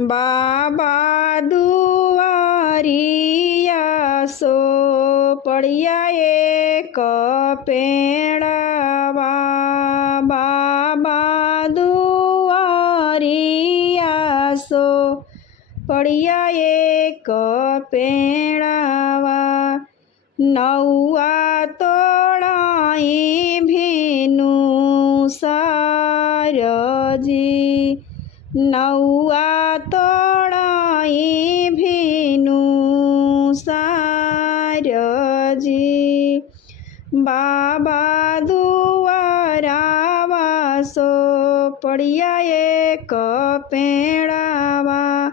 बाबा दुआरिया सो पड़िया एक पेड़वा। बाबा दुआरिया सो पड़िया एक पेड़वा। नौआ तोड़ाई भीनु सारजी। नौआ तोड़ाई भीनु सारजी। बाबा दुआरावा सो पड़िया एक पेड़वा।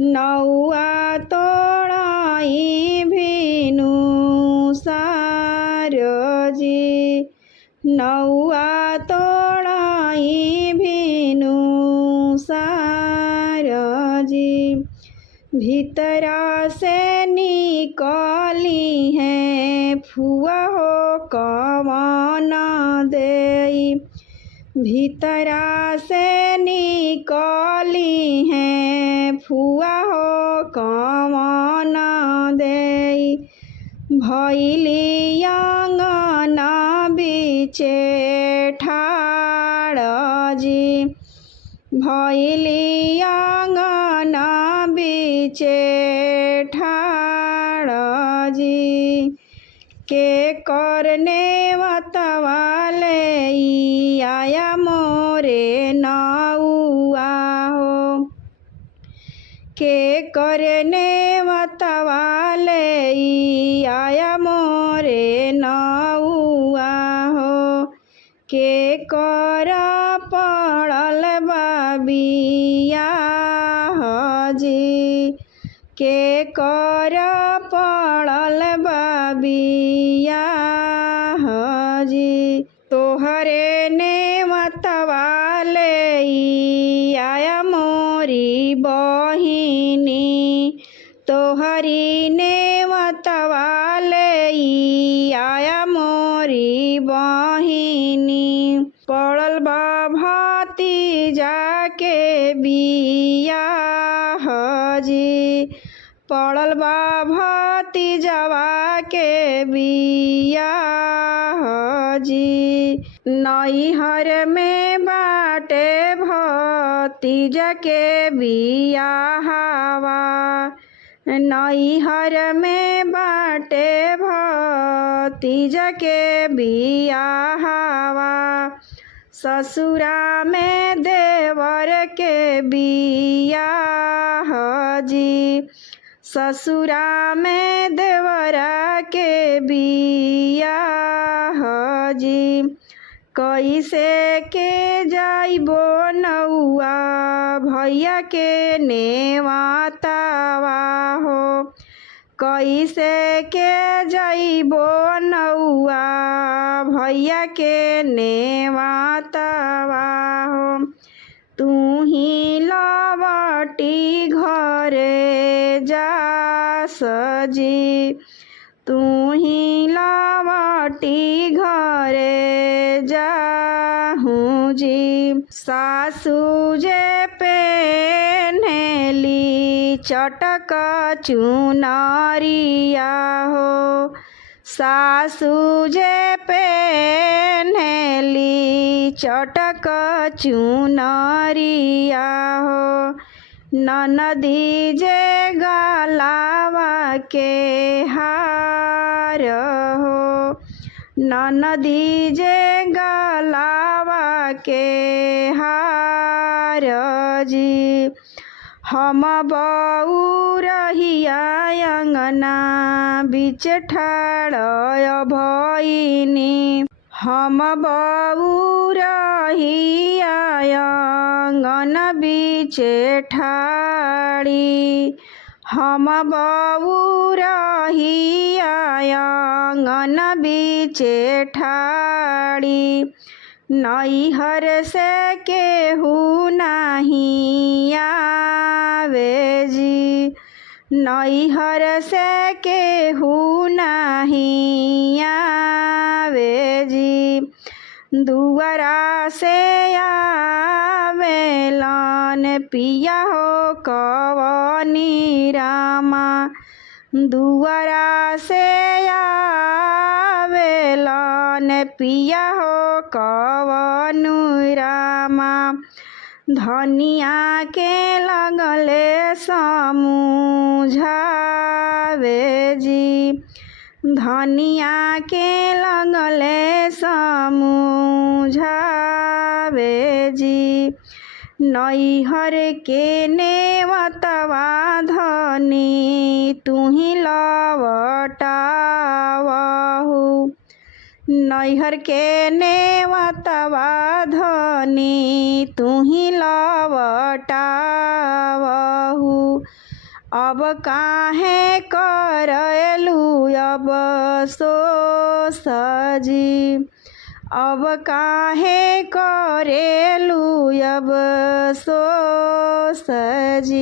नौआ तोड़ाई भीनु सारजी। नौआ तोड़ाई भीनु सारजी। भीतरा से निकली है फुआ हो कवन देई। भीतरा से निकली है फुआ हो कवन देई। भैली आंगना बीचे ठाड़ जी। भैली आंगना बीचे ठाड़ जी। के करने वतवाले आया मोरे नौआ हो। के करने वतवाले आया मोरे नौआ हो। के कर पड़ल बाबिया जी। के कर पड़ल बाबिया जी। तोहरे ने मतवाले आया मोरी बहिनी। तोहरी ने मतवाले आया मोरी बहिनी। पड़ल बा भतीजा के बियाह जी। पड़ल बा भतीजवा के बियाह जी। नैहर में बाटे भतीजा के बियाहवा। नैहर में बाटे भतीजा के बियाहवा। ससुरा में देवर के बियाह जी। ससुरा में देवरा के बियाह जी। कैसे के जाइबो नौआ भैया के नेवातावा हो। कैसे के जाइबो नौआ भैया के नेवातावा हो। तू ही लवटी घरे जा सजी। तू ही लवटी घरे जाहूँ जी। सासू जे पेन्हेली चटक चुनरिया हो। सासू जे पेन्हेली चटक चुनरिया हो। ननदी जे गलावा के हार हो। ननदी जे गलावा के हार जी। हम बऊ रहिया अंगना बीच ठाड़ भइनी। हम बऊ रहिया अंगना बीच ठाड़ी। हम बऊ रहिया अंगना बीच ठाड़ी। नैहर से केहू नहीं आवे जी। नैहर से केहू नहीं आवे जी। दुआरा से आवेलन पिया हो कवनी रामा दुआरा से आवेलन पिया हो कवनु रामा धनिया के लगले समझावे जी धनिया के लगले समझावे जी नैहर के नेवतवा धनी तुही लवटावहु नैहर के नेवतवा धनी तुही लवटावहु अब काहे करलू अब सोसजी अब काहे करेलू अब सोसजी।